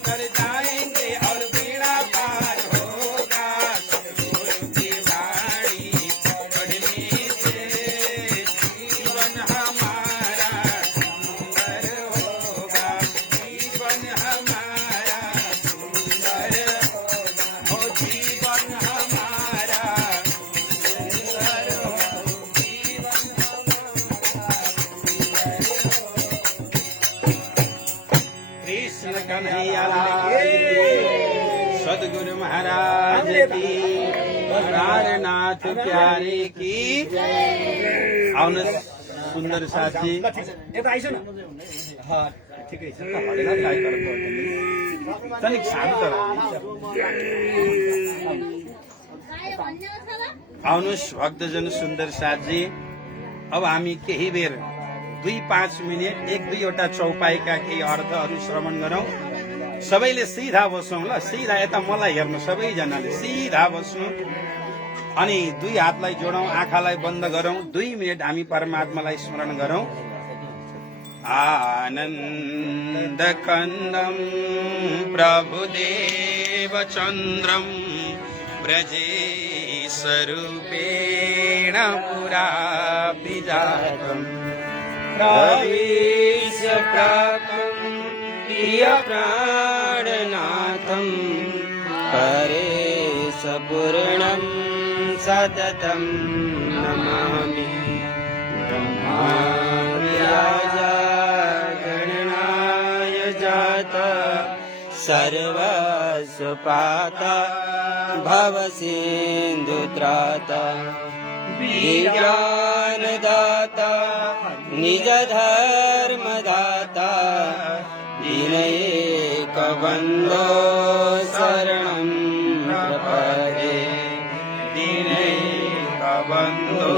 तर जाएंगे और बेड़ा पार होगा। सतगुरु की वाणी पढ़ने से जीवन हमारा सुंदर होगा। जीवन हमारा सुंदर हो, जीवन हमारा सुंदर हो, जीवन कृष्ण कन्हैया लाल की, सदगुरु महाराज की, नाथ प्यारे की। आउनुहोस् सुन्दर साथी, यता आइस न। ठिकै छ तनिक शान्त आउनुहोस् भक्तजन सुन्दर साथी। अब हामी केही बेर 2-5 मिनट 1-2वटा चौपाईका केही अर्थहरू श्रवण गरौँ। सबैले सिधा बसौँ ल, सिधा यता मलाई हेर्नु, सबैजनाले सिधा बस्नु अनि 2 हातलाई जोडौँ, आँखालाई बन्द गरौँ। 2 मिनट हामी परमात्मालाई स्मरण गरौँ। आनन्द कन्दं प्रभुदेव चन्द्रं ब्रजेशरूपेण पुरा विजातम् प्रवेश प्राप्तं प्रिय प्राणनाथं परेश पूर्णं सततं नमामि। ब्रह्माद्याजा गणनाय जाता सर्वस्वपाता भवसिन्धुत्राता विज्ञानदाता निजधर्मदाता दीनैकबन्धो शरणं प्रपदे। दीनैकबन्धो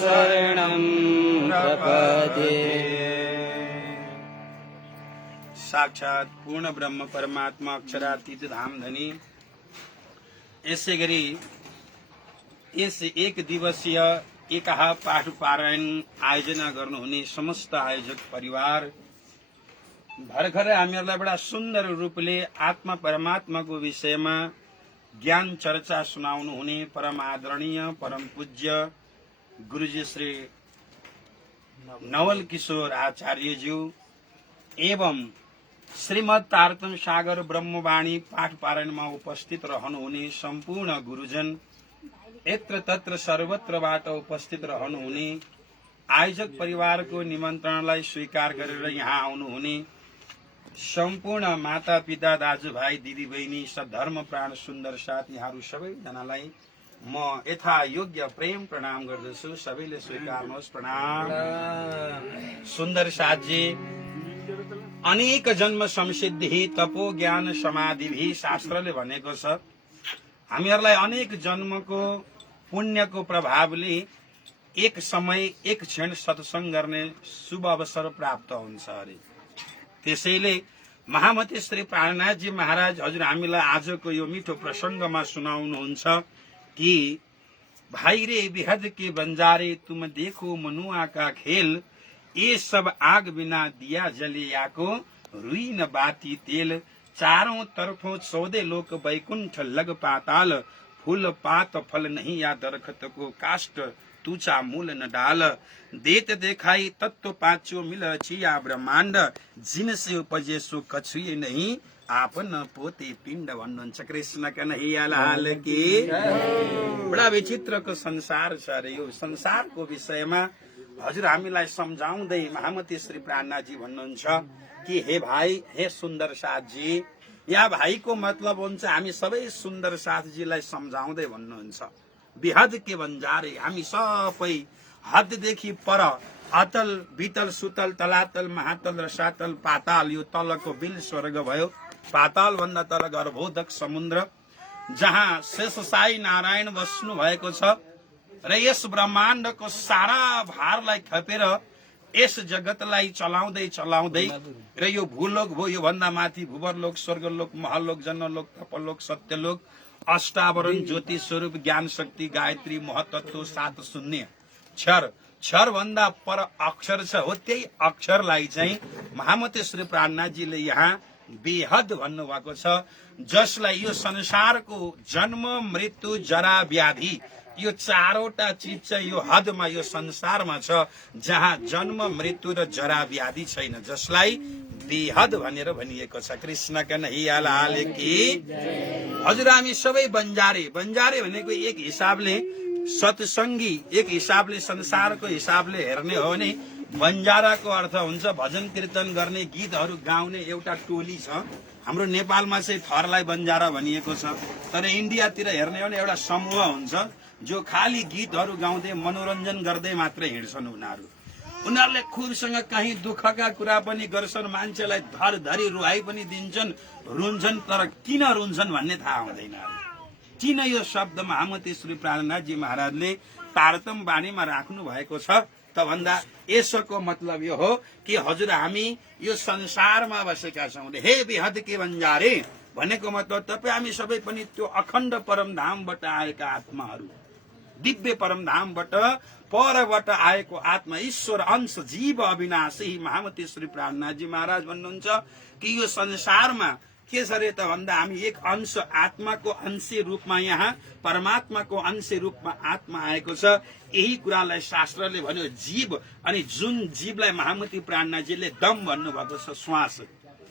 शरणं प्रपदे। साक्षात पूर्ण ब्रह्म परमात्मा अक्षरातीत धामधनी। यसै गरी यस 1 दिवसीय एकाहा पाठ पारायण आयोजना गर्नुहुने समस्त आयोजक परिवार, भर्खरै हामीहरूलाई बडा सुन्दर रूपले आत्मा परमात्माको विषयमा ज्ञान चर्चा सुनाउनु हुने परम आदरणीय परम पूज्य गुरुजी श्री नवल किशोर आचार्यज्यू एवं श्रीमद् तारतम सागर ब्रह्मवाणी पाठ पारायणमा उपस्थित रहनुहुने सम्पूर्ण गुरुजन, यत्र तत्र सर्वत्रबाट उपस्थित रहनुहुने आयोजक परिवारको निमन्त्रणलाई स्वीकार गरेर यहाँ आउनुहुने सम्पूर्ण माता पिता दाजुभाइ दिदीबहिनी सद्धर्म प्राण सुन्दर साथीहरू सबैजनालाई म यथा योग्य प्रेम प्रणाम गर्दछु। सबैले स्वीकार्नुहोस्। प्रणाम। सुन्दर साथी, अनेक जन्म संसिद्धि तपो ज्ञान समाधिभि शास्त्रले भनेको छ। हामीहरूलाई अनेक जन्मको पुण्यको प्रभावले एक समय एक क्षण सत्संग गर्ने शुभ अवसर प्राप्त हुन्छ अरे। त्यसैले महामती श्री प्राणनाथजी महाराज हजुर हामीलाई आजको यो मिठो प्रसंगमा सुनाउनुहुन्छ कि भाई रे बिहद के बंजारे तुम देखो मनुआ का खेल, ये सब आग बिना दिया जले याको रुई न बाती तेल। चारों तरफों 14 लोक वैकुंठ लग पाताल, फूल पात फल नहीं या दरखत को काष्ट तूचा मूल न डाल। देत देखाई तत्व पांचो मिल रचिया ब्रह्मांड, जिनसे उपजे सो कछुए नहीं आपन पोते पिण्ड भन्नुहुन्छ। कृष्ण कन्हैया लाल की। बडा विचित्रको संसार छ अरे। यो संसारको विषयमा हजुर हामीलाई सम्झाउँदै महामती श्री प्राणनाथजी भन्नुहुन्छ कि हे भाइ, हे सुन्दर साथजी, या भाइको मतलब हुन्छ हामी सबै सुन्दर साथजीलाई सम्झाउँदै भन्नुहुन्छ बिहद के बन्जारे, हामी सबै हददेखि पर अतल वितल सुतल तलातल महातल रसातल पाताल, यो तलको बिल स्वर्ग भयो। पाताल भन्दा तल गर्भोदक समुद्र, जहाँ शेषशाही नारायण बस्नु भएको छ र यस ब्रह्माण्डको सारा भारलाई खपेर यस जगतलाई चलाउँदै चलाउँदै र यो भूलोक भयो, यो भन्दा माथि भुवरलोक, स्वर्गलोक, महलोक, जन्मलोक, तपलोक, सत्यलोक, अष्टावरण, ज्योति स्वरूप, ज्ञान शक्ति, गायत्री, महतत्व, 7 शून्य, क्षर, क्षर भन्दा पर अक्षर छ। हो त्यही अक्षरलाई चाहिँ महामती श्री प्राणनाथजीले यहाँ बेहद भन्नुभएको छ, जसलाई यो संसारको जन्म मृत्यु जरा व्याधि यो चारवटा चिज चाहिँ यो हदमा यो संसारमा छ, जहाँ जन्म मृत्यु र जरा व्याधि छैन, जसलाई बेहद भनेर भनिएको छ। कृष्ण कन्हैया लाल की। हजुर हामी सबै बन्जारे भनेको एक हिसाबले सत्संगी, एक हिसाबले संसारको हिसाबले हेर्ने हो भने बन्जाराको अर्थ हुन्छ भजन कीर्तन गर्ने, गीतहरू गाउने एउटा टोली छ। हाम्रो नेपालमा चाहिँ थरलाई बन्जारा भनिएको छ, तर इन्डियातिर हेर्ने हो भने एउटा समूह हुन्छ जो खाली गीतहरू गाउँदै मनोरञ्जन गर्दै मात्रै हिँड्छन्। उनीहरूले खुबसँग कहीँ दुःखका कुरा पनि गर्छन्, मान्छेलाई धरधरी रुवाई पनि दिन्छन्, रुन्छन्, तर किन रुन्छन् भन्ने थाहा हुँदैन। किन यो शब्द महामती श्री प्राणनाथजी महाराजले तारतम बाणीमा राख्नु भएको छ त भन्दा यसको मतलब यो हो कि हजुर हामी यो संसारमा बसेका छौँ। हे बेहद के बन्जारे भनेको मतलब तपाईँ हामी सबै पनि त्यो अखण्ड परमधामबाट आएका आत्माहरू, दिव्य परमधामबाट परबाट आएको आत्मा, ईश्वर अंश, जीव अविनाशी। महामती श्री प्राणनाथजी महाराज भन्नुहुन्छ कि यो संसारमा के छ रे त भन्दा हामी एक अंश आत्माको अंशी रूपमा यहाँ परमात्माको अंशी रूपमा आत्मा आएको छ। यही कुरालाई शास्त्रले भन्यो जीव, अनि जुन जीवलाई महामती प्राणनाथजीले दम भन्नुभएको छ, श्वास।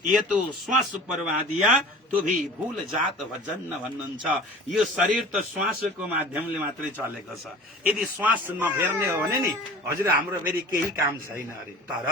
ये तो श्वास परवादिया तो भी भूल जात भजन्न भन्नुहुन्छ। यो शरीर त श्वासको माध्यमले मात्रै चलेको छ। यदि श्वास नफेर्ने हो भने नि हजुर हाम्रो फेरि केही काम छैन अरे। तर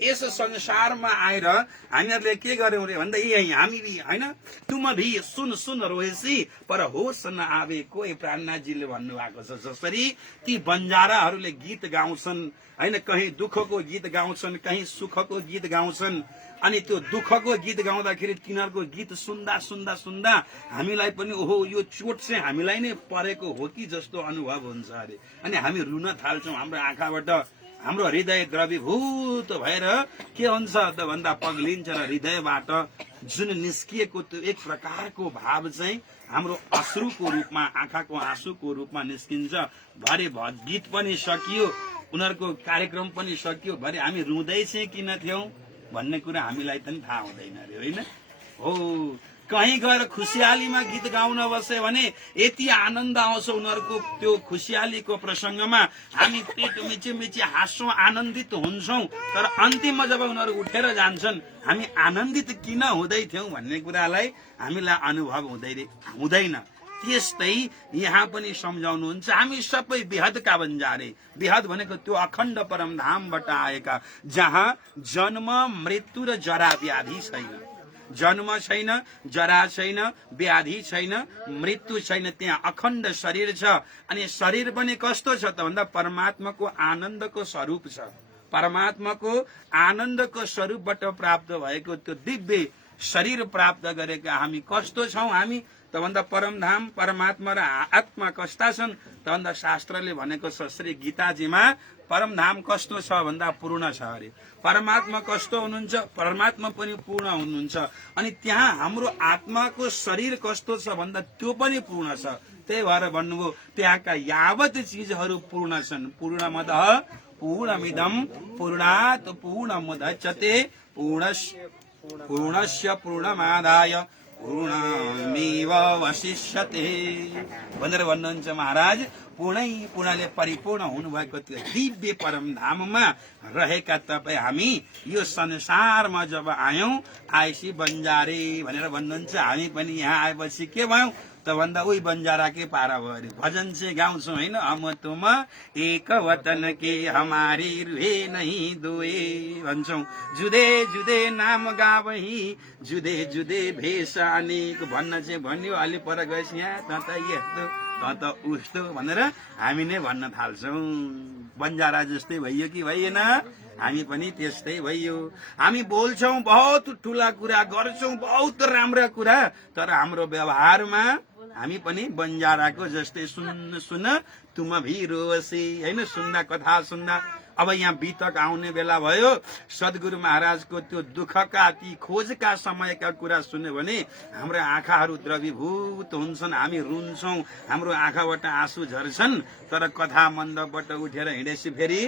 यस संसारमा आएर हामीहरूले के गर्यौं रे भन्दा यही हामी हैन, तुम भी सुन सुन रोएसी पर होस न आवे कोही, प्राणनाथजीले भन्नुभएको छ। जसरी ती बन्जाराहरूले गीत गाउँछन् हैन, कहीँ दुःखको गीत गाउँछन्, कहीँ सुखको गीत गाउँछन्, अनि त्यो दुःखको गीत गाउँदाखेरि तिनीहरूको गीत सुन्दा सुन्दा सुन्दा हामीलाई पनि ओहो यो चोट चाहिँ हामीलाई नै परेको हो कि जस्तो अनुभव हुन्छ अरे। अनि हामी रुन थाल्छौँ, हाम्रो आँखाबाट हाम्रो हृदय द्रवीभूत भएर के हुन्छ त भन्दा पग्लिन्छ, र हृदयबाट जुन निस्किएको त्यो एक प्रकारको भाव चाहिँ हाम्रो अश्रुको रूपमा, आँखाको आँसुको रूपमा निस्किन्छ। भरे गीत पनि सकियो, उनीहरूको कार्यक्रम पनि सकियो, भरे हामी रुँदै चाहिँ किन थियौं भन्ने कुरा हामीलाई पनि थाहा हुँदैन अरे, होइन हो। कहीँ गएर खुसियालीमा गीत गाउन बस्यो भने यति आनन्द आउँछ उनीहरूको त्यो खुसियालीको प्रसङ्गमा, हामी पेट मिची मिची हाँस्छौँ, आनन्दित हुन्छौँ, तर अन्तिममा जब उनीहरू उठेर जान्छन् हामी आनन्दित किन हुँदै थियौँ भन्ने कुरालाई हामीलाई अनुभव हुँदैन। त्यस्तै यहाँ पनि सम्झाउनुहुन्छ हामी सबै बेहदका बन्जारे। बेहद भनेको त्यो अखण्ड परमधामबाट आएका, जहाँ जन्म मृत्यु र जरा व्याधि छैन। जन्म छैन, जरा छैन, व्याधि छैन, मृत्यु छैन, त्यहाँ अखण्ड शरीर छ। अनि शरीर पनि कस्तो छ त भन्दा परमात्माको आनन्दको स्वरूप छ। परमात्माको आनन्दको स्वरूपबाट प्राप्त भएको त्यो दिव्य शरीर प्राप्त गरेका हामी कस्तो छौं हामी त भन्दा परमधाम परमात्मा र आत्मा कस्ता छन् त भन्दा शास्त्रले भनेको छ श्री गीताजीमा परमधाम कस्तो छ भन्दा पूर्ण छ अरे। परमात्मा कस्तो हुनुहुन्छ, परमात्मा पनि पूर्ण हुनुहुन्छ। अनि त्यहाँ हाम्रो आत्माको शरीर कस्तो छ भन्दा त्यो पनि पूर्ण छ। त्यही भएर भन्नुभयो त्यहाँका यावत चीजहरू पूर्ण छन्। पूर्णमदः पूर्णमिदं पूर्णात् पूर्णमुदच्यते पूर्णस्य पूर्णमादाय पूर्णमेव वशिष्यते भनेर भन्नुहुन्छ महाराज। पूर्णले परिपूर्ण हुनुभएको त्यो दिव्य परमधाममा रहेका तपाईँ हामी यो संसारमा जब आएपछि बन्जारे भनेर भन्नुहुन्छ। हामी पनि यहाँ आएपछि के भयौं त भन्दा उही बन्जाराकै पारा भयो अरे। भजन चाहिँ गाउँछौँ होइन, हम तुम एक वतन के हमारी रुहे नहीं दोए भन्छौँ। जुदे जुदे नाम गावही जुदे जुदे भेष अनेक भन्न चाहिँ भन्यो। अलि पर गएपछि यहाँ त यस्तो त उस्तो भनेर हामी नै भन्न थाल्छौँ। बन्जारा जस्तै भइयो कि भइएन? हामी पनि त्यस्तै भइयो। हामी बोल्छौँ बहुत ठुला कुरा, गर्छौँ बहुत राम्रा कुरा, तर हाम्रो व्यवहारमा हामी पनि बन्जाराको जस्तै सुन सुन तुम भी रोसी होइन। सुन्दा कथा सुन्दा अब यहाँ बितक आउने बेला भयो। सद्गुरु महाराजको त्यो दुःखका ती खोजका समयका कुरा सुन्यो भने हाम्रो आँखाहरू द्रवीभूत हुन्छन्, हामी रुन्छौँ, हाम्रो आँखाबाट आँसु झर्छन्। तर कथा मण्डपबाट उठेर हिँडेपछि फेरि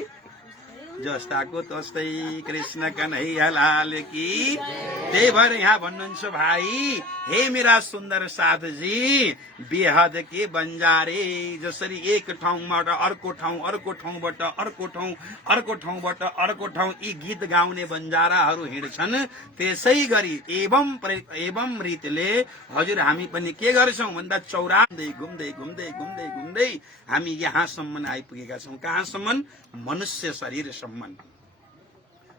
जस्ताको तस्तै कृष्ण कन्हैया लाल की। त्यही भएर यहाँ भन्नुहुन्छ भाइ, हे मेरा सुन्दर साथजी, बेहद के बन्जारे, जसरी एक ठाउँबाट अर्को ठाउँ, अर्को ठाउँबाट अर्को ठाउँ, अर्को ठाउँबाट अर्को ठाउँ यी गीत गाउने बन्जाराहरू हिँड्छन्, त्यसै गरी एवं रीतिले हजुर हामी पनि के गर्छौं भन्दा चौराउँदै घुम्दै घुम्दै घुम्दै घुम्दै हामी यहाँसम्म आइपुगेका छौं। कहाँसम्म? मनुष्य शरीरसम्म।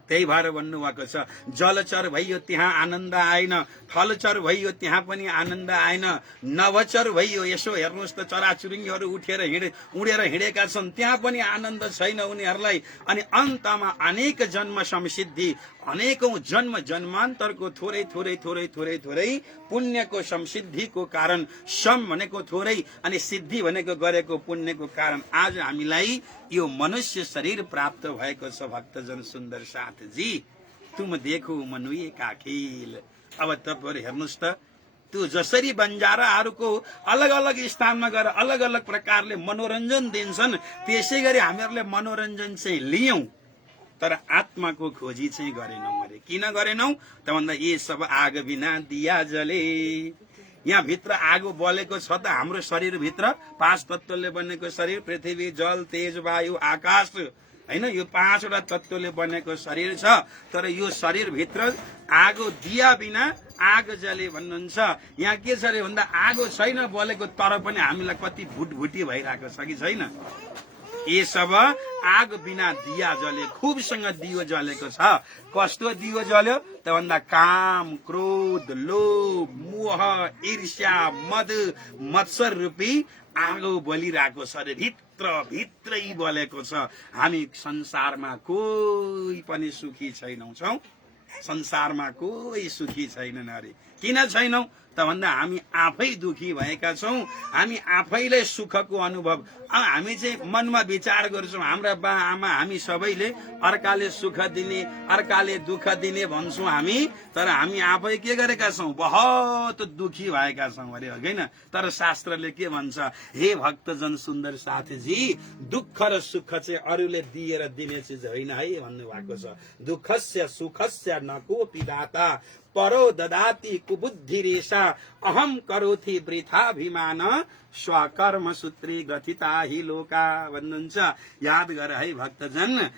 त्यही भएर भन्नुभएको छ, जलचर भइयो त्यहाँ आनन्द आएन, थलचर भइयो त्यहाँ पनि आनन्द आएन, नवचर भइयो यसो हेर्नुहोस् त चराचुरुङ्गीहरू उडेर हिँडेका छन्, त्यहाँ पनि आनन्द छैन उनीहरूलाई। अनि अन्तमा अनेक जन्म संसिद्धि, अनेकौं जन्म जन्मान्तरको थोरै थोरै थोरै थोरै थोरै पुण्यको संसिद्धिको कारण, सम भनेको थोरै अनि सिद्धि भनेको गरेको पुण्यको कारण आज हामीलाई यो मनुष्य शरीर प्राप्त भएको छ। भक्तजन सुन्दर साथजी, तुम देखो मनुष्य का खेल। अब तपाईहरु हेर्नुस् त, त्यो जसरी बन्जाराहरूको अलग अलग स्थानमा गएर अलग अलग प्रकारले मनोरञ्जन दिन्छन्, त्यसै गरी हामीहरूले मनोरञ्जन चाहिँ लियौं तर आत्माको खोजी चाहिँ गरेनौं। अरे किन गरेनौं त भन्दा यी सब आग बिना दिया जले। यहाँ भित्र आगो बलेको छ त हाम्रो शरीर भित्र 5 तत्त्वले बनेको शरीर, पृथ्वी जल तेज वायु आकाश हैन, यो 5 वटा तत्त्वले बनेको शरीर छ। तर यो शरीर भित्र आगो दिया बिना आग जले भन्नुहुन्छ। यहाँ के छ रे भन्दा आगो छैन बलेको, तर पनि हामीलाई कति भुटभुटी भइरहेको छ कि छैन। ये सब आग बिना दिया जले, खूबसँग दियो जलेको छ। कस्तो दियो जल्यो त भन्दा काम क्रोध लोभ मोह ईर्ष्या मद मत्सर रूपी आगो बलिरहेको छ रे, भित्रै बलेको छ। हामी संसारमा कोही पनि सुखी छैनौं छौ, संसारमा कोही सुखी छैनन्। अरे किन छैनौं त भन्दा हामी आफै दुखी भएका छौं, हामी आफैले सुखको अनुभव हामी चाहिँ मनमा विचार गर्छौं। हाम्रा बा आमा हामी सबैले अर्काले सुख दिने अर्काले दुःख दिने भन्छौं हामी, तर हामी आफै के गरेका छौं, बहुत दुखी भएका छौं। अरे होइन, तर शास्त्रले के भन्छ, हे भक्तजन सुन्दर साथीजी, दुःख र सुख चाहिँ अरूले दिएर दिने चिज होइन है भन्नुभएको छ। दुःखस्य सुखस्य न कोपि दाता परो ददाति कुबुद्धि रेशा अहम करोति वृथाभिमान स्वकर्म सूत्रे ग्रथिता हि लोका भन्नुहुन्छ। याद गर है भक्तजन,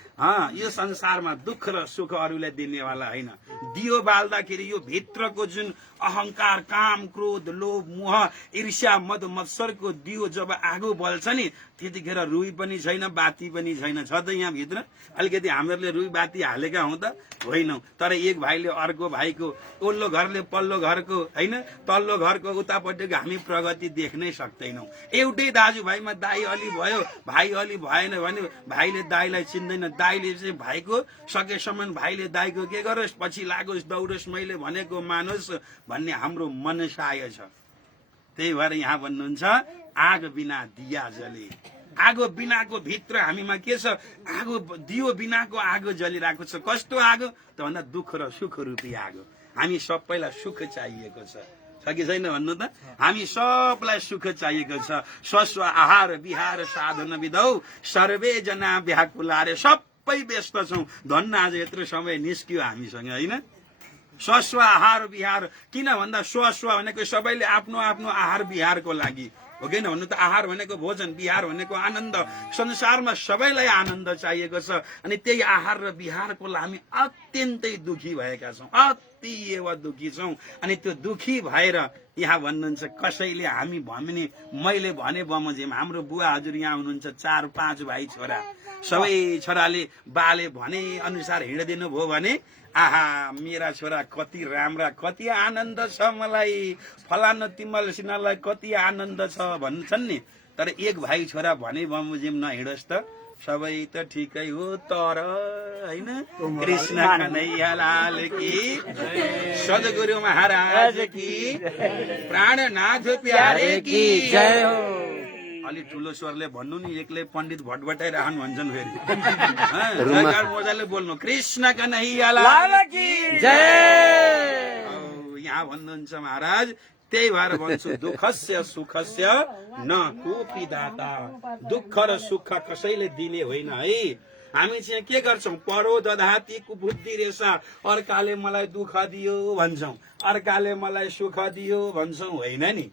यो संसारमा दुःख र सुख अरूले दिनेवाला होइन। दियो बाल्दाखेरि यो भित्रको जुन अहंकार काम क्रोध लोभ मोह ईर्ष्या मद मत्सरको दियो जब आगो बल्छ नि, त्यतिखेर रुई पनि छैन बाती पनि छैन। छ त यहाँ भित्र अलिकति हामीहरूले रुई बाती हालेका हौं त होइनौ, तर एक भाइले अर्को भाइको, ओल्लो घरले पल्लो घरको हैन, तल्लो घरको उतापट्टिको हामी प्रगति देख्नै सक्दैनौ। एउटै दाजुभाइमा दाई अलि भयो भाइ अलि भएन भने भाइले दाईलाई चिन्दैन, दाईले चाहिँ भाइको सकेसम्म भाइले दाईको के गरोस्, पछि लागोस् दौडोस्, मैले भनेको मानोस् भन्ने हाम्रो मनसाय छ। त्यही भएर यहाँ भन्नुहुन्छ आग बिना दिया जले। आगो बिनाको भित्र हामीमा के छ, आगो दियो बिनाको आगो जलिरहेको छ। कस्तो आगो त भन्दा दुःख र सुख रूपी आगो। हामी सबैलाई सुख चाहिएको छ कि छैन भन्नु त? हामी सबलाई सुख चाहिएको छ। स्वस्थ आहार विहार साधन विधौ सर्वे जना व्याकुलारे, सबै व्यस्त छौं। धन्न आज यत्रो समय निस्कियो हामीसँग होइन। स्वस्थ आहार विहार किन भन्दा स्वस्थ भनेको सबैले आफ्नो आफ्नो आहार विहारको लागि हो कि भन्नु त? आहार भनेको भोजन, विहार भनेको आनन्द। संसारमा सबैलाई आनन्द चाहिएको छ, अनि त्यही आहार र विहारको लागि हामी अत्यन्तै दुखी भएका छौं, अति दुखी छौं। अनि त्यो दुखी भएर यहाँ भन्नुहुन्छ कसैले हामी भने मैले भने बमोजिम हाम्रो बुवा हजुर यहाँ हुनुहुन्छ 4-5 भाइ छोरा, सबै छोराले बाले भने अनुसार हिँड्दिनु भयो भने आहा मेरा छोरा कति राम्रा, कति आनन्द छ मलाई, फलाना तिमल सिन्हालाई कति आनन्द छ भन्छन् नि। तर एक भाइ छोरा भने बमोजिम नहिँडोस् त सबै त ठिकै हो, तर हैन। कृष्ण कन्हैया लाल की, सद्गुरु महाराज की, प्राणनाथ प्यारे की जय हो। अलि ठुलो स्वरले भन्नु नि, एक्लै पण्डित भटभटाइ रहनु भन्छन् फेरि। मजाले बोल्नु, कृष्ण कन्हैया लाल की जय। यहाँ भन्नुहुन्छ महाराज, त्यही भएर भन्छु दुःखस्य सुखस्य न कोपि दाता। दुःख र सुख कसैले दिने होइन है। हामी चाहिँ के गर्छौँ, परो दधाती कुबुद्धि रहेछ, अर्काले मलाई दुःख दियो भन्छौँ, अर्काले मलाई सुख दियो भन्छौँ, होइन नि,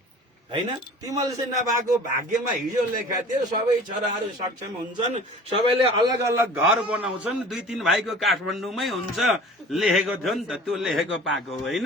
होइन। तिमीले चाहिँ नभएको भाग्यमा हिजो लेखा थियो, सबै छोराहरू सक्षम हुन्छन्, सबैले अलग अलग घर बनाउँछन्, 2-3 भाइको काठमाडौँमै हुन्छ, लेखेको थियो नि त, त्यो लेखेको पाएको होइन।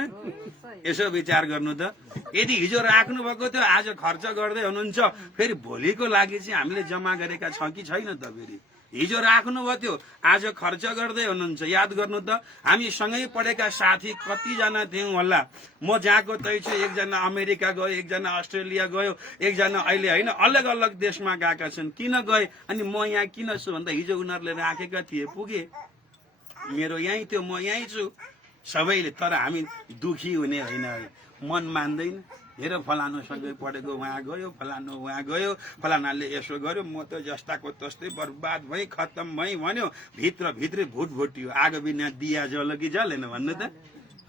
यसो विचार गर्नु त, यदि हिजो राख्नु भएको थियो आज खर्च गर्दै हुनुहुन्छ, फेरि भोलिको लागि चाहिँ हामीले जम्मा गरेका छौँ कि छैन त। फेरि हिजो राख्नुभयो थियो आज खर्च गर्दै हुनुहुन्छ। याद गर्नु त, हामी सँगै पढेका साथी कतिजना थियौँ होला। म जहाँको तै छु, एकजना अमेरिका गयो, एकजना अस्ट्रेलिया गयो, एकजना अहिले होइन अलग अलग देशमा गएका छन्। किन गए अनि म यहाँ किन छु भन्दा हिजो उनीहरूले राखेका थिए, पुगे, मेरो यहीँ थियो, म यहीँ छु सबैले। तर हामी दुखी हुने होइन, मन मान्दैन। हेर फलानुसँगै पढेको उहाँ गयो, फलानु उहाँ गयो, फलानाले यसो गर्यो, म त जस्ताको तस्तै बर्बाद भएँ, खत्तम भएँ भन्यो। भित्रभित्रै भुटभुटियो। आगो बिना दिया जल कि जलेन भन्नु त,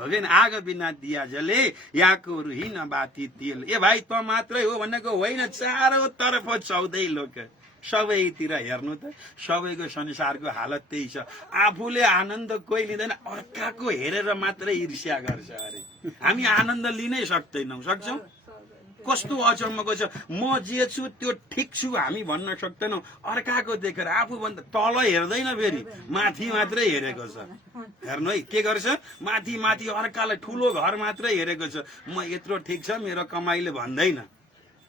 हो कि आगो बिना दिया जले यहाँको रुही न बाती तेल। ए भाइ त मात्रै हो भनेको होइन, चारैतर्फ 14 लोक सबैतिर हेर्नु त, सबैको संसारको हालत त्यही छ। आफूले आनन्द कोही लिँदैन, अर्काको हेरेर मात्रै ईर्ष्या गर्छ। अरे हामी आनन्द लिनै सक्दैनौँ, सक्छौँ? कस्तो अचम्मको छ, म जे छु त्यो ठिक छु हामी भन्न सक्दैनौँ। अर्काको देखेर आफूभन्दा तल हेर्दैन, फेरि माथि मात्रै हेरेको छ। हेर्नु है के गर्छ, माथि माथि अर्कालाई ठुलो घर मात्रै हेरेको छ। म यत्रो ठिक छ मेरो कमाइले भन्दैन।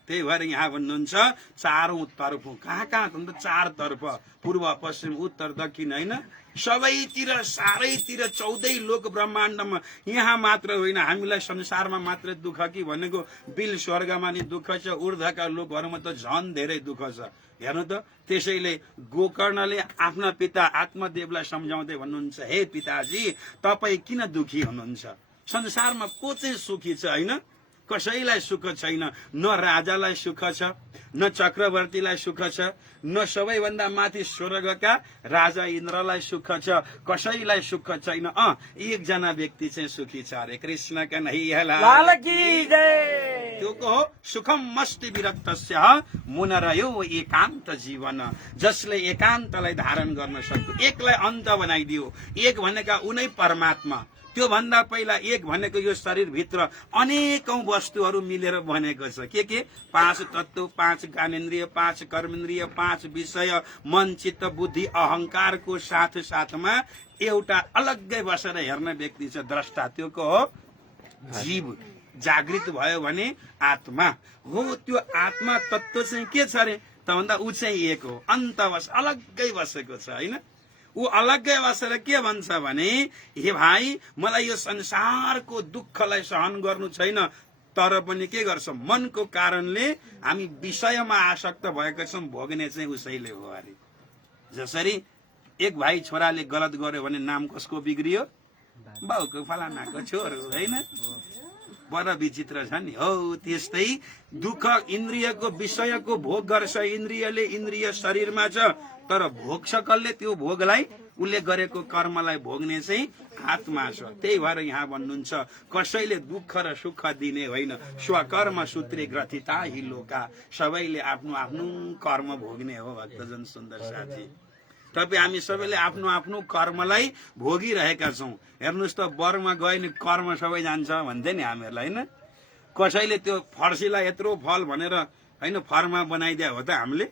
त्यही भएर यहाँ भन्नुहुन्छ चारौं तर्फ, कहाँ कहाँ त 4 तर्फ, पूर्व पश्चिम उत्तर दक्षिण, होइन, सबैतिर सारैतिर 14 लोक ब्रह्माण्डमा। यहाँ मात्र होइन, हामीलाई संसारमा मात्र दुःख कि भनेको बिल स्वर्गमा नि दुःख छ, ऊर्ध्वका लोकहरूमा त झन् धेरै दुःख छ। हेर्नु त, त्यसैले गोकर्णले आफ्ना पिता आत्मदेवलाई सम्झाउँदै भन्नुहुन्छ, हे पिताजी तपाईँ किन दुखी हुनुहुन्छ? संसारमा को चाहिँ सुखी छ? होइन, कसैलाई सुख छैन। न राजालाई सुख छ, न चक्रवर्तीलाई सुख छ, न सबैभन्दा माथि स्वर्गका राजा इन्द्रलाई सुख छ, कसैलाई सुख छैन। एकजना व्यक्ति चाहिँ सुखी छ। हरे कृष्ण कन्हैया लाल की जय। त्यो को हो? सुखम मस्ति विरक्तस्य मुनरयो एकान्त जीवन। जसले एकान्तलाई धारण गर्न सक्यो, एकलाई अन्त बनाइदियो। एक भनेका उनै परमात्मा, त्यो भन्दा पहिला एक भनेको यो शरीरभित्र अनेकौं वस्तुहरू मिलेर बनेको छ। के 5 तत्व, 5 ज्ञानेन्द्रिय, 5 कर्मेन्द्रिय, 5 विषय, मन, चित्त, बुद्धि, अहंकारको साथ साथमा एउटा अलग्गै बसेर हेर्ने व्यक्ति छ, द्रष्टा। त्यो को हो? जीव। जागृत भयो भने आत्मा हो। त्यो आत्मा तत्व चाहिँ के छ अरे त भन्दा ऊ चाहिँ एक हो, अन्तवश अलग्गै बसेको छ, होइन। ऊ अलग्गै बसेर के भन्छ भने, हे भाइ मलाई यो संसारको दुःखलाई सहन गर्नु छैन, तर पनि के गर्छ, मनको कारणले हामी विषयमा आसक्त भएका छौँ, भोग्ने चाहिँ उसैले हो। अरे जसरी एक भाइ छोराले गलत गर्यो भने नाम कसको बिग्रियो? बाउको, फलानाको छोरो, होइन। बडा विचित्र छ नि। हो त्यस्तै दुःख इन्द्रियको विषयको भोग गर्छ इन्द्रियले, इन्द्रिय शरीरमा छ, तर भोग्छ कसले? त्यो भोगलाई, उसले गरेको कर्मलाई भोग्ने चाहिँ आत्मा छ। त्यही भएर यहाँ भन्नुहुन्छ कसैले दुःख र सुख दिने होइन, स्वकर्म सूत्रे ग्रथिता हि लोका। सबैले आफ्नो आफ्नो कर्म भोग्ने हो। भक्तजन सुन्दर साथी, तपाईँ हामी सबैले आफ्नो आफ्नो कर्मलाई भोगिरहेका छौँ। हेर्नुहोस् त, बरमा गयो नि कर्म सबै जान्छ भन्थे नि हामीहरूलाई, होइन। कसैले त्यो फर्सीलाई यत्रो फल भनेर होइन फर्मा बनाइदिया हो त हामीले?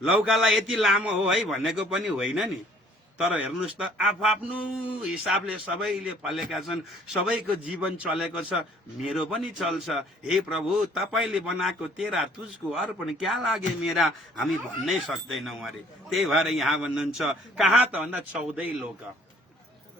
लौकालाई यति लामो हो है भनेको पनि होइन नि। तर हेर्नुहोस् त, आफ्नो हिसाबले सबैले फलेका छन्, सबैको जीवन चलेको छ, मेरो पनि चल्छ। हे प्रभु तपाईँले बनाएको तेरा तुझको अर्पण क्या लागे मेरा, हामी भन्नै सक्दैनौँ। अरे त्यही भएर यहाँ भन्नुहुन्छ कहाँ त भन्दा 14 लोक।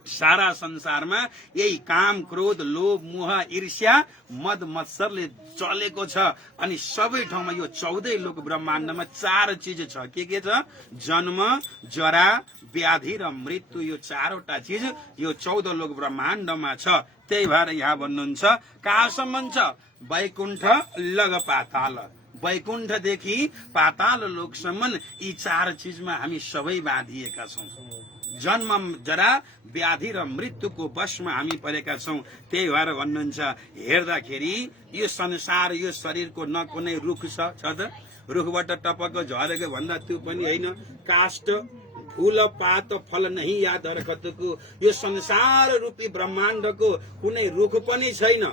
सारा संसारमा यही काम, क्रोध, लोभ, मोह, ईर्ष्या, मद मत्सरले चलेको छ। अनि सबै ठाउँमा यो 14 लोक ब्रह्माण्डमा 4 चिज छ। के छ? जन्म, जरा, व्याधि र मृत्यु। यो 4वटा चिज यो 14 लोक ब्रह्माण्डमा छ। त्यही भएर यहाँ भन्नुहुन्छ कहाँसम्म छ? वैकुण्ठ लग पाताल। वैकुण्ठदेखि पाताल लोकसम्म यी 4 चिजमा हामी सबै बाँधिएका छौँ। जन्म, जरा, व्याधि र मृत्युको वशमा हामी परेका छौँ। त्यही भएर भन्नुहुन्छ हेर्दाखेरि यो संसार, यो शरीरको न कुनै रुख छ त? रुखबाट टपक्क झरेको भन्दा त्यो पनि होइन। काष्ठ, फूल पात फल नहीं याद हरकतको यो संसार रूपी ब्रह्माण्डको कुनै रुख पनि छैन,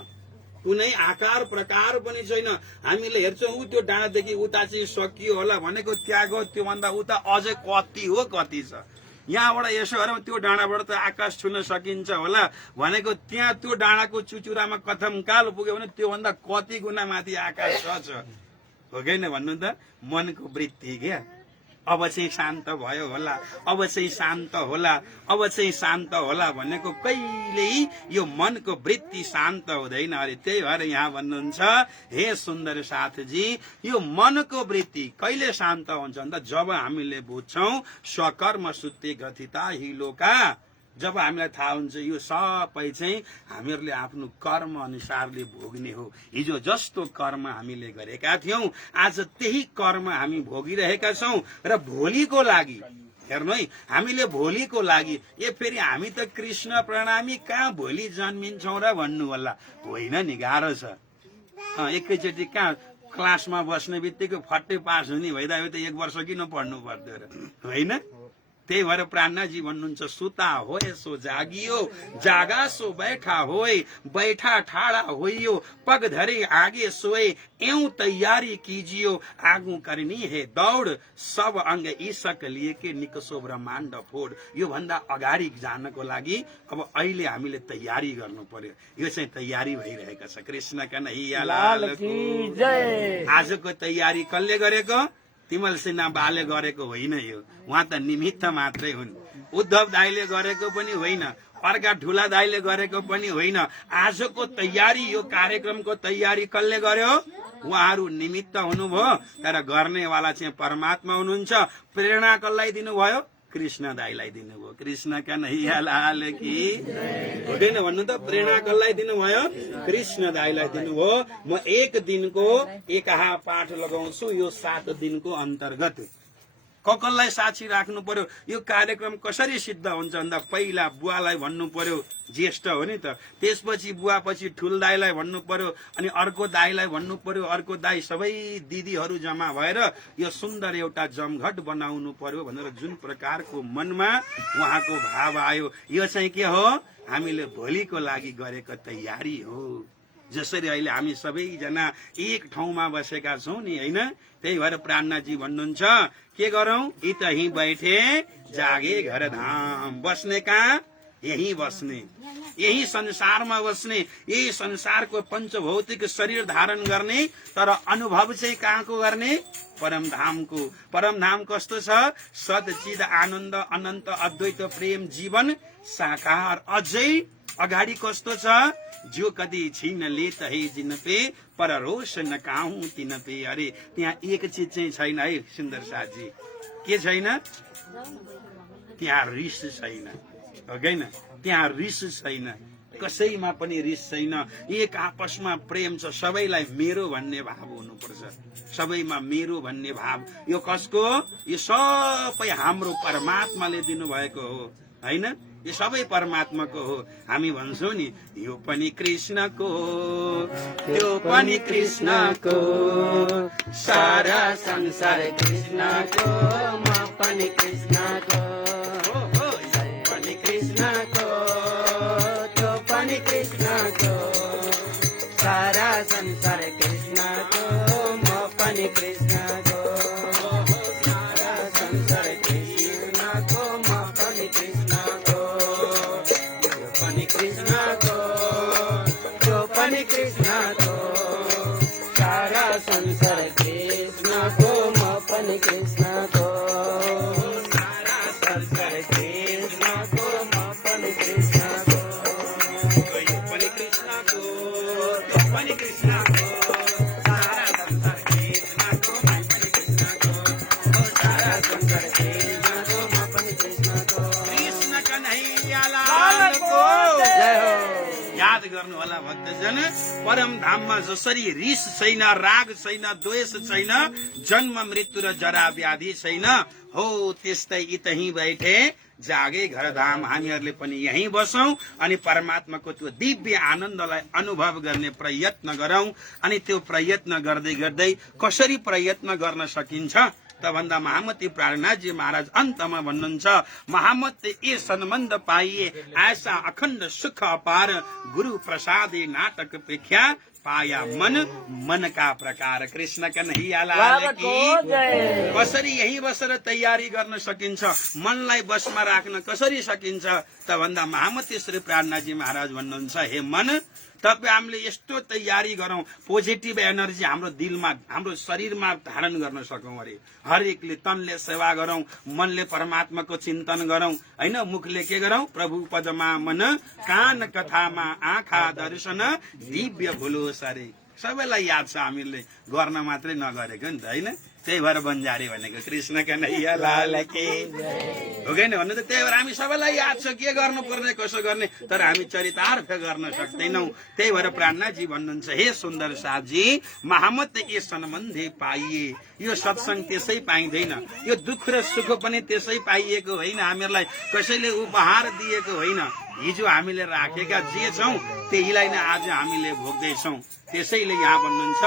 कुनै आकार प्रकार पनि छैन। हामीले हेर्छौँ ऊ त्यो डाँडादेखि उता चाहिँ सकियो होला भनेको त्याग हो, त्योभन्दा उता अझै कति हो कति छ। यहाँबाट यसो हेरौँ त्यो डाँडाबाट त आकाश छुन सकिन्छ होला भनेको त्यहाँ त्यो डाँडाको चुचुरामा कथमकाल पुग्यो भने त्योभन्दा कति गुणा माथि आकाश छ हो कि न भन्नु त। मनको वृत्ति क्या, अब चाहिँ शान्त भयो होला, अब चाहिँ शान्त होला, अब चाहिँ शान्त होला भनेको कहिल्यै यो मनको वृत्ति शान्त हुँदैन अरे। त्यही भएर यहाँ भन्नुहुन्छ हे सुन्दर साथजी, यो मनको वृत्ति कहिले शान्त हुन्छ भन्दा जब हामीले बुझ्छौं स्वकर्म सुत्ते ग्रथिता हि लोका, जब हामीलाई थाहा हुन्छ यो सबै चाहिँ हामीहरूले आफ्नो कर्म अनुसारले भोग्ने हो। हिजो जस्तो कर्म हामीले गरेका थियौं आज त्यही कर्म हामी भोगिरहेका छौं र भोलिको लागि हेर्नु है, हामीले भोलिको लागि फेरि हामी त कृष्ण प्रणामी कहाँ भोलि जन्मिन्छौँ र भन्नु होला, होइन नि, गाह्रो छ। एकैचोटि कहाँ क्लासमा बस्ने बित्तिकै फट्टै पास हुने भइदा त 1 वर्ष किन पढ्नु पर्दैन र, होइन? त्यही भएर प्राणनाजी भन्नुहुन्छ सुता होए सो जागियो, जागा सो बैठा होए, बैठा ठाड़ा होइयो, पग धरे आगे सोए, एवं तैयारी कीजियो, आगू करनी है दौड़, सब अंग ईशक लिए के निकसो ब्रह्माण्ड फोड। यो भन्दा अगाडि जानको लागि अब अहिले हामीले तयारी गर्नु पर्यो। यो चाहिँ तयारी भइरहेको छ। कृष्ण कन्हैया लाल की जय। आजको तयारी कसले गरेको? तिमल सिन्हा बाले गरेको होइन, यो उहाँ त निमित्त मात्रै हुन्। उद्धव दाइले गरेको पनि होइन, अर्का ठुला दाइले गरेको पनि होइन। आजको तयारी, यो कार्यक्रमको तयारी कसले गर्यो? उहाँहरू निमित्त हुनुभयो, तर गर्नेवाला चाहिँ परमात्मा हुनुहुन्छ। प्रेरणा कसलाई दिनुभयो? कृष्ण दाइलाई दिनुभयो। कृष्ण कन्हैया लाल की होइन भन्नु त। प्रेरणा कसलाई दिनुभयो? कृष्ण दाइलाई दिनुभयो। म 1 दिनको एकाहा पाठ लगाउँछु यो 7 दिनको अन्तर्गत। कसलाई साक्षी राख्नु पर्यो? यो कार्यक्रम कसरी सिद्ध हुन्छ भन्दा पहिला बुवालाई भन्नु पर्यो, ज्येष्ठ हो नि त, त्यसपछि बुवा, पछि ठुल दाइलाई भन्नु पर्यो, अनि अर्को दाइलाई भन्नु पर्यो, अर्को दाइ, सबै दिदीहरू जम्मा भएर यो सुन्दर एउटा जमघट बनाउनु पर्यो भनेर जुन प्रकारको मनमा उहाँको भाव आयो, यो चाहिँ के हो? हामीले भोलिको लागि गरेको तयारी हो। जसरी अहिले हामी सबैजना एक ठाउँमा बसेका छौं नि, होइन? त्यही भएर प्राणनाजी भन्नुहुन्छ के गरौं? इतही बैठे जागे घर धाम। बस्ने कहाँ? यही बस्ने, यही संसारमा बस्ने, यही संसारको पंचभौतिक शरीर धारण गर्ने, तर अनुभव चाहिँ कहाँको गर्ने? परमधामको। परमधाम कस्तो छ? सदचिद आनन्द अनन्त अद्वैत प्रेम जीवन साकार। अझै अगाडि कस्तो छ? जो कति छिन ले तहे जिन पे पर रोष न काहु तिन पे। अरे त्यहाँ एक चिज चाहिँ छैन है सुन्दर साथजी, के छैन? त्यहाँ रिस छैन, होइन? त्यहाँ रिस छैन, कसैमा पनि रिस छैन। एक आपसमा प्रेम छ, सबैलाई मेरो भन्ने भाव हुनुपर्छ, सबैमा मेरो भन्ने भाव। यो कसको? यो सबै हाम्रो परमात्माले दिनुभएको हो, होइन? यो सबै परमात्माको हो। हामी भन्छौँ नि यो पनि कृष्णको, त्यो पनि कृष्णको, सारा संसार कृष्णको, म पनि कृष्णको, यो पनि कृष्णको, त्यो पनि कृष्णको, सारा संसार कृष्णको, म पनि कृष्णको, सारा संसार कृष्णको, म पनि कृष्णको, कृष्णको, जो पनि कृष्णको, सारा संसार कृष्णको, म पनि कृष्णको, सारा संसार कृष्णको, म पनि कृष्णको, यो पनि कृष्णको, त्यो पनि कृष्णको, सारा संसार कृष्णको, म पनि कृष्णको, सारा संसार कृष्णको, म पनि कृष्णको। कृष्ण कन्हैया लाल को जय हो। याद गर्नु होला भक्तजन, परम धाममा जसरी रिस छैन, राग छैन, द्वेष छैन, जन्म मृत्यु र जरा व्याधि छैन हो, त्यस्तै इतही बैठे जागे घर धाम। हामीहरूले पनि यही बसौं अनि परमात्माको त्यो दिव्य आनन्दलाई अनुभव गर्ने प्रयत्न गरौं। अनि त्यो प्रयत्न गर्दै गर्दै कसरी प्रयत्न गर्न सकिन्छ त त भन्दा महामती प्राणनाथजी महाराज अन्तमा भन्नुहुन्छ, महामती ए सम्बन्ध पाइए ऐसा अखण्ड सुख अपार, गुरु प्रसादे नाटक पेख्या पाया मन मन का प्रकार। कृष्ण कन्हैया लाल की। कसरी यही बसेर तयारी गर्न सकिन्छ, मनलाई बसमा राख्न कसरी सकिन्छ त भन्दा महामती श्री प्राणनाथजी महाराज भन्नुहुन्छ, हे मन तपाईँ हामीले यस्तो तयारी गरौँ, पोजिटिभ एनर्जी हाम्रो दिलमा हाम्रो शरीरमा धारण गर्न सकौँ अरे। हरेकले तनले सेवा गरौँ, मनले परमात्माको चिन्तन गरौँ होइन, मुखले के गरौँ, प्रभु पदमा मन, कान कथामा आँखा दर्शन, दिव्य भुलोस अरे। सबैलाई याद छ, हामीले गर्न मात्रै नगरेको नि त होइन। त्यही भएर बन्जारे भनेको कृष्ण कन्हैया लाल की हो कि भन्नु त। त्यही भएर हामी सबैलाई याद छ के गर्नुपर्ने कसो गर्ने, तर हामी चरितार्थ गर्न सक्दैनौँ। त्यही भएर प्राणनाथजी भन्नुहुन्छ, हे सुन्दर साथजी महामत ए सम्बन्धे पाइए। यो सत्संग त्यसै पाइँदैन, यो दुःख र सुख पनि त्यसै पाइएको होइन, हामीहरूलाई कसैले उपहार दिएको होइन। हिजो हामीले राखेका जे छौँ त्यहीलाई नै आज हामीले भोग्दैछौँ। त्यसैले यहाँ भन्नुहुन्छ,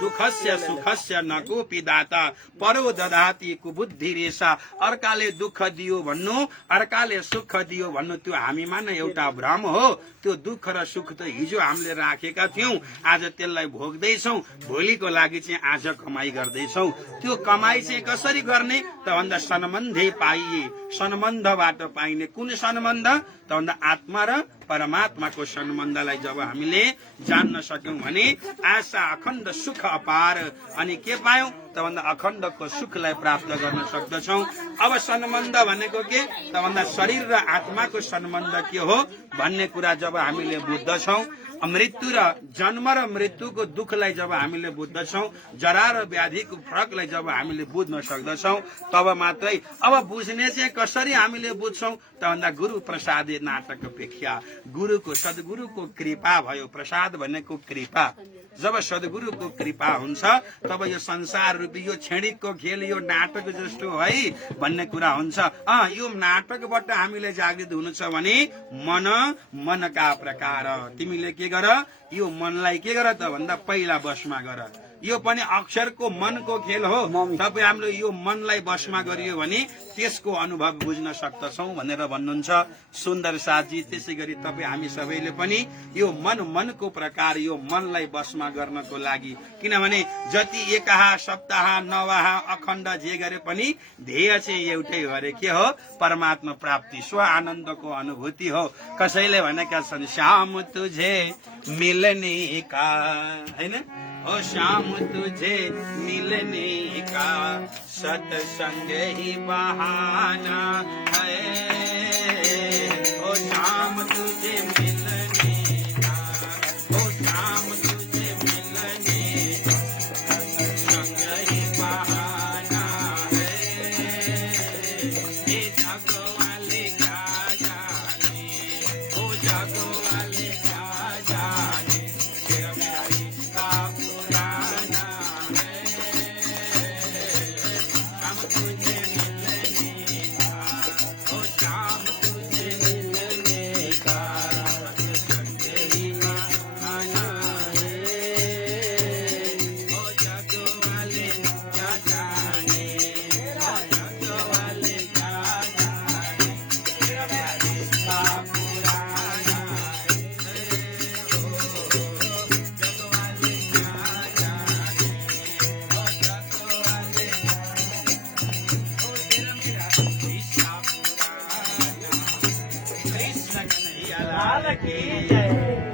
दुःखस्य सुखस्य न कोपि दाता, परो ददाति कुबुद्धि रेसा। अर्काले दुःख दियो भन्नु, अर्काले सुख दियो भन्नु त्यो हामीमा नै एउटा भ्रम हो। त्यो दुःख र सुख त हिजो हामीले राखेका थियौँ, आज त्यसलाई भोग्दैछौँ, भोलिको लागि चाहिँ आज कमाई गर्दैछौँ। त्यो कमाई चाहिँ कसरी गर्ने त भन्दा सम्बन्धै पाइए। सम्बन्धबाट पाइने कुन सम्बन्ध त भन्दा आत्मा र परमात्माको सम्बन्धलाई जब हामीले जान्न सक्यौं भने आशा अखण्ड सुख अपार, अनि के पायौं त भन्दा अखण्डको सुखलाई प्राप्त गर्न सक्दछौं। अब सम्बन्ध भनेको के त भन्दा शरीर र आत्माको सम्बन्ध के हो भन्ने कुरा जब हामीले बुझ्दछौं, मृत्यु र जन्म र मृत्युको दुःखलाई जब हामीले बुझ्दछौं, जरा र व्याधिको फरकलाई जब हामीले बुझ्न सक्दछौं, तब मात्रै अब बुझ्ने चाहिँ कसरी हामीले बुझ्छौं त भन्दा गुरु प्रसादे नाटक पेख्या। गुरुको सद्गुरुको कृपा भयो, प्रसाद भनेको कृपा। जब सद्गुरुको कृपा हुन्छ तब यो संसार रूपी यो क्षणिकको खेल यो नाटक जस्तो है भन्ने कुरा हुन्छ। यो नाटकबाट हामीले जागृत हुनु छ भने मनका प्रकार तिमीले के गर, यो मनलाई के गर त भन्दा पहिला बसमा गर। यो पनि अक्षरको मनको खेल हो। तपाईँ हाम्रो यो मनलाई बसमा गरियो भने त्यसको अनुभव बुझ्न सक्दछौँ भनेर भन्नुहुन्छ सुन्दर साथजी। त्यसै गरी तपाईँ हामी सबैले पनि यो मनको प्रकार यो मनलाई बसमा गर्नको लागि, किनभने जति एकाहा सप्ताह नवाहा अखण्ड जे गरे पनि ध्येय चाहिँ एउटै हो अरे, के हो परमात्मा प्राप्ति, स्व आनन्दको अनुभूति हो। कसैले भनेका छन् श्याम तुझे मिलने का, हैन ओ श्याम तुझे मिलने का सत्संग ही बहाना है, ओ श्याम तुझे मिलने का, ओ श्याम तुझे मिलने का सत्संग ही बहाना है। ये जग वाले क्या जाने, ओ जग वाले क्या जाने, तेरा रिश्ता पुराना है। श्याम तुझे मिलने का, ओ श्याम तुझे मिलने का सत्संग ही बहाना है। ओ जग वाले क्या जाने, ओ जग वाले क्या जाने, तेरा रिश्ता पुराना है। जग वाले क्या जाने, ओ जग वाले, ओ तेरा मेरा रिश्ता पुराना। कृष्ण कन्हैया लाल की जय।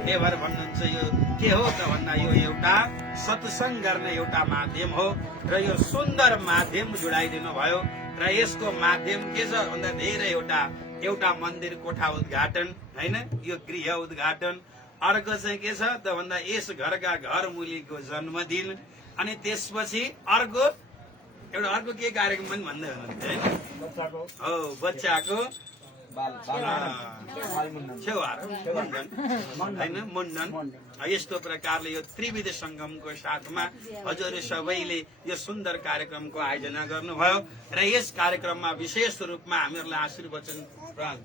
देवर भन्नुहुन्छ यो के हो त भन्दा यो एउटा सत्संग गर्ने एउटा माध्यम हो र यो सुन्दर माध्यम जोडाइदिनु भयो र यसको माध्यम के छ भन्दा धेरै एउटा मन्दिर कोठा उद्घाटन, हैन, यो गृह उद्घाटन। अर्को चाहिँ के छ त भन्दा यस घरका घर मुलीको जन्मदिन, अनि त्यसपछि अर्को के कार्यक्रम पनि भन्दै हुनुहुन्थ्यो हैन, हो बच्चाको छेवार मुण्डन। यस्तो प्रकारले यो त्रिविध संगमको साथमा हजुर सबैले यो सुन्दर कार्यक्रमको आयोजना गर्नुभयो र यस कार्यक्रममा विशेष रूपमा हामीहरूलाई आशीर्वचन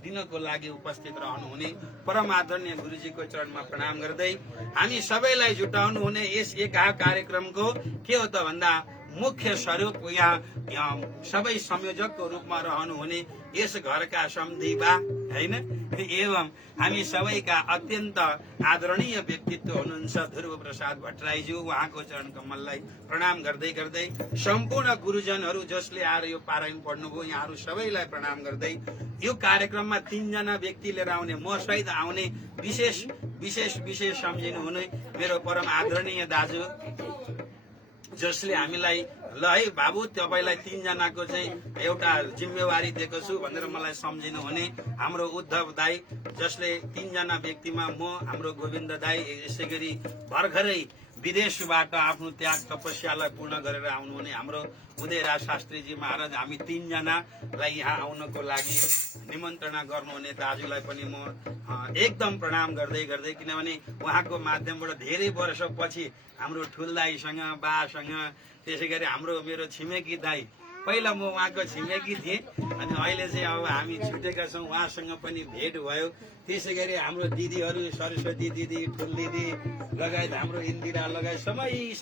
दिनको लागि उपस्थित रहनुहुने परम आदरणीय गुरुजीको चरणमा प्रणाम गर्दै हामी सबैलाई जुटाउनु हुने यस एका कार्यक्रमको के हो त भन्दा मुख्य स्वरूप यहाँ सबै संयोजकको रूपमा रहनुहुने यस घरका सम्धिबा हैन एवं हामी सबैका अत्यन्त आदरणीय व्यक्तित्व हुनुहुन्छ ध्रुव प्रसाद भट्टराईज्यू। उहाँको चरण कमललाई प्रणाम गर्दै गर्दै सम्पूर्ण गुरुजनहरू जसले आएर यो पारायण पढ्नुभयो यहाँहरू सबैलाई प्रणाम गर्दै यो कार्यक्रममा 3 जना व्यक्ति लिएर आउने म सहित आउने विशेष सम्झिनु हुने मेरो परम आदरणीय दाजु जसले हामीलाई ल है बाबु तपाईलाई 3 जनाको चाहिँ एउटा जिम्मेवारी दिएको छु भनेर मलाई सम्झिनु हुने हाम्रो उद्धव दाई जसले 3 जना व्यक्तिमा म हाम्रो गोविन्द दाई यसै गरी भर्खरै विदेशबाट आफ्नो त्याग तपस्यालाई पूर्ण गरेर आउनुहुने हाम्रो उदयराज शास्त्रीजी महाराज हामी 3 जनालाई यहाँ आउनको लागि निमन्त्रणा गर्नुहुने दाजुलाई पनि म एकदम प्रणाम गर्दै गर्दै किनभने उहाँको माध्यमबाट धेरै वर्षपछि हाम्रो ठुल दाईसँग बासँग त्यसै गरी हाम्रो मेरो छिमेकी दाई पहिला म उहाँको छिमेकी थिएँ अनि अहिले चाहिँ अब हामी छुटेका छौँ उहाँसँग पनि भेट भयो। त्यसै गरी हाम्रो दिदीहरू सरस्वती दिदी ठुल दिदी लगायत हाम्रो इन्दिरा लगायत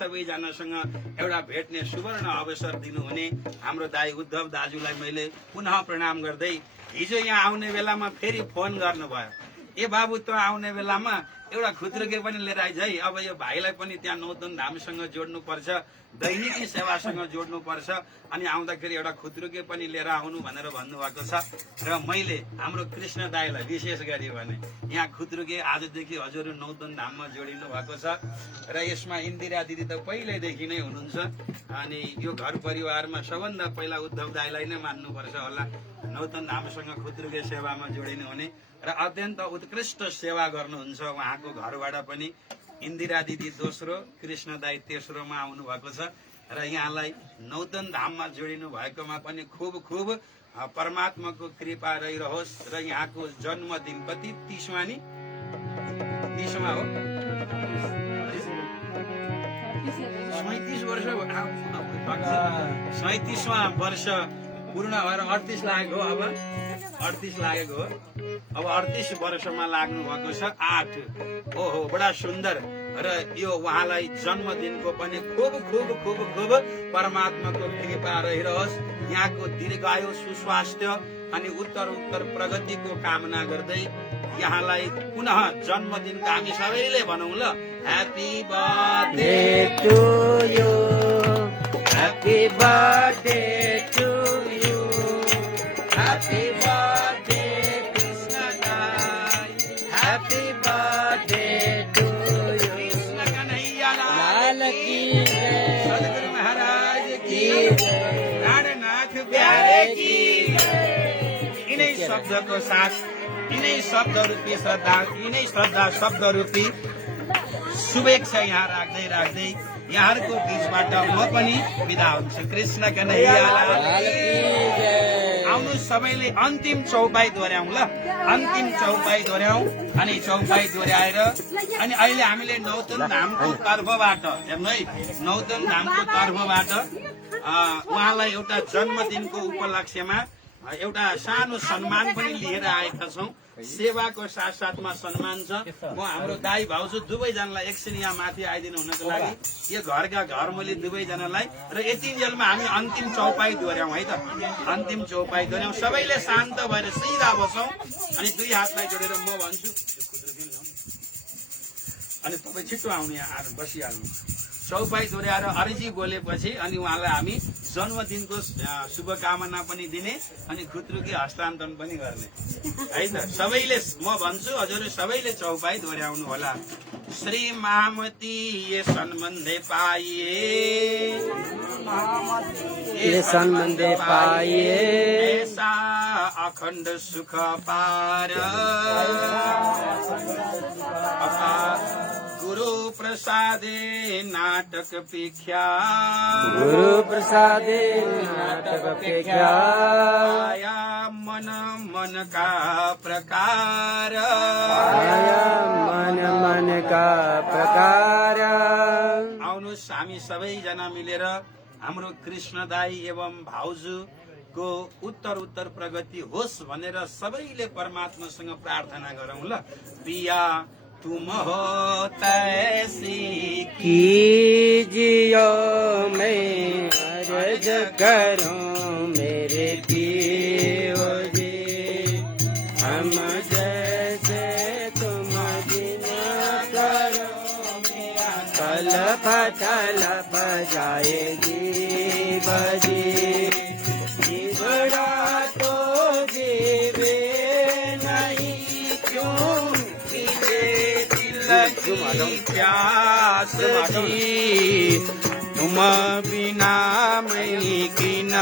सबैजनासँग एउटा भेट्ने सुवर्ण अवसर दिनुहुने हाम्रो दाई उद्धव दाजुलाई मैले पुनः प्रणाम गर्दै हिजो यहाँ आउने बेलामा फेरि फोन गर्नुभयो ए बाबु त आउने बेलामा एउटा खुत्रुके पनि लिएर आइज है अब यो भाइलाई पनि त्यहाँ नौतन धामसँग जोड्नु पर्छ दैनिकी सेवासँग जोड्नु पर्छ अनि आउँदाखेरि एउटा खुत्रुके पनि लिएर आउनु भनेर भन्नुभएको छ र मैले हाम्रो कृष्ण दाईलाई विशेष गरी भने यहाँ खुत्रुके आजदेखि हजुर नौतन धाममा जोडिनु भएको छ र यसमा इन्दिरा दिदी त पहिल्यैदेखि नै हुनुहुन्छ अनि यो घर परिवारमा सबभन्दा पहिला उद्धव दाईलाई नै मान्नुपर्छ होला नौतन धामसँग खुत्रुके सेवामा जोडिनु हुने र अत्यन्त उत्कृष्ट सेवा गर्नुहुन्छ उहाँको घरबाट पनि इन्दिरा दिदी दोस्रो कृष्ण दाई तेस्रोमा आउनु भएको छ र यहाँलाई नौतन धाममा जोडिनु भएकोमा पनि खूब परमात्माको कृपा रहिरहोस् र यहाँको जन्मदिन कति 30मा नि 30मा हो 37 वर्ष 37वां वर्ष पूर्ण भएर 38 लागेको हो अब 38 लागेको हो अब 38 वर्षमा लाग्नु भएको छ 8 ओहो बडा सुन्दर र यो उहाँलाई जन्मदिनको पनि खूब परमात्माको कृपा रहिरहोस् यहाँको दीर्घायु सुस्वास्थ्य अनि उत्तर प्रगतिको कामना गर्दै यहाँलाई पुनः जन्मदिनका हामी सबैले भनौँ ल happy birthday to you happy birthday to you happy birthday Krishna दाई happy birthday to you Krishna Kanhaiya Lal की सद्गुरु महाराज की प्राणनाथ प्यारे की इन्हीं शब्दको साथ यिनै शब्द रूपी श्रद्धा शब्द रूपी शुभेच्छा यहाँ राख्दै यहाँहरूको बीचबाट म पनि बिदा हुन्छु। कृष्ण कन्हैया आउनु सबैले अन्तिम चौपाई दोहोऱ्याउँ ल अन्तिम चौपाई दोहोऱ्याउँ अनि चौपाई दोहोऱ्याएर अनि अहिले हामीले नौतन धामको तर्फबाट हेर्नु है नौतन धामको तर्फबाट उहाँलाई एउटा जन्मदिनको उपलक्ष्यमा एउटा सानो सम्मान पनि लिएर आएका छौँ। सेवाको साथमा सम्मान छ। म हाम्रो दाई भाउजू दुवैजनालाई एकछिन यहाँ माथि आइदिनु हुनको लागि यो घरका घरमूली दुवैजनालाई र यतिन्जेलमा हामी अन्तिम चौपाई दोहोऱ्याउँ है त अन्तिम चौपाई दोहोऱ्याउँ सबैले शान्त भएर सिधा बसौँ अनि दुई हातलाई जोडेर म भन्छु अनि तपाईँ छिटो आउनु यहाँ आएर बसिहाल्नु चौपाई दोहोऱ्याएर हरिजी बोलेपछि अनि उहाँलाई हामी जन्मदिनको शुभकामना पनि दिने अनि खुत्रुकी हस्तान्तरण पनि गर्ने है त सबैले म भन्छु हजुर सबैले चौपाई दोहोऱ्याउनु होला। श्री महामती ये सम्बन्धे पाइए ऐसा अखण्ड सुख पार गुरु प्रसादे नाटक पेख्या आया मन का प्रकार आउनुहोस् हामी सबैजना मिलेर हाम्रो कृष्ण दाई एवं भाउजूको उत्तर प्रगति होस् भनेर सबैले परमात्मासँग प्रार्थना गरौँ ल। पिया तुम हो तैसी कीजियो मैं करूं मेरे पियो जी, हम जैसे तुम बिना करो मेरा तलप तलप जाएगी बजी। जीवड़ा तो जीवे नहीं क्यों पीले दिल की प्यास थी, तुम बिना मैं की न